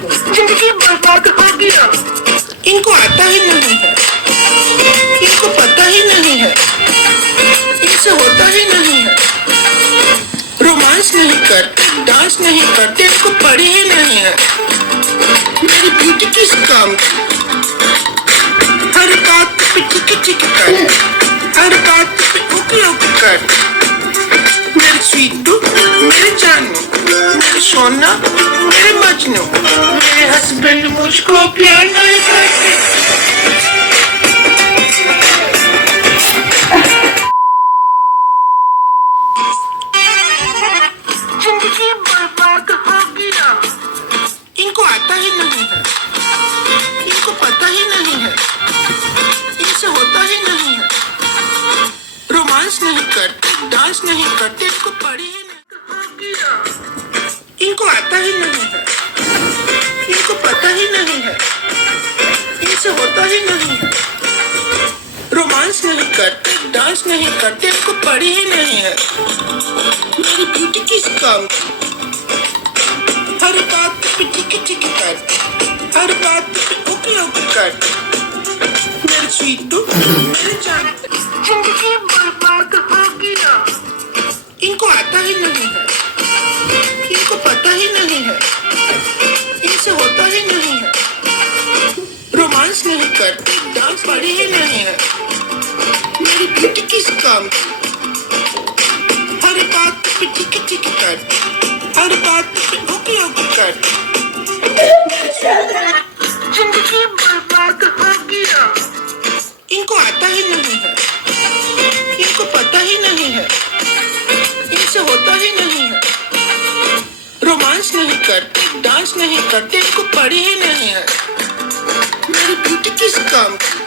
जिंदगी बर्बाद हो गया। इनको आता ही नहीं है, इनको पता ही नहीं है, इनसे होता ही नहीं है। रोमांस नहीं करते, डांस नहीं करते, इनको पड़ी ही नहीं है। मेरी ब्यूटी किस काम की? हर बात पे टिक टिक कर, हर बात पे ओके ओके कर। मेरे स्वीटू, मेरे जानू, मेरे सोना, मेरे मजनू, मेरे हस्बैंड मुझको प्यार नहीं करते। जिंदगी बर्बाद हो गया। इनको आता ही नहीं है, इनको पता ही नहीं है, इनसे होता ही नहीं है। रोमांस नहीं करते, डांस नहीं करते, इनको पड़ी ही नहीं हो गया। इनको आता ही नहीं है, इनको पता ही नहीं है, इनसे होता ही नहीं है। रोमांस नहीं करते, डांस नहीं करते, इनको पड़ी ही नहीं है। मेरी ब्यूटी किस काम की? हर बात पे टिक टिक कर, हर बात पे ओके ओके कर। मेरे स्वीटू, मेरे जान, जिंदगी बर्बाद हो गया। इनको आता ही नहीं है, इनको पता ही नहीं है, इनसे होता ही नहीं है। रोमांस नहीं करते, डांस पड़ी ही नहीं है। मेरी ब्यूटी किस काम की? हर बात पे टिक टिक कर, हर बात पे ओके ओके कर। जिंदगी बर्बाद हो गया। इनको आता ही नहीं है, इनको पता ही नहीं है, इनसे होता ही नहीं है। रोमांस नहीं करते, डांस नहीं करते, इनको पड़ी ही नहीं है। मेरी ब्यूटी किस काम की?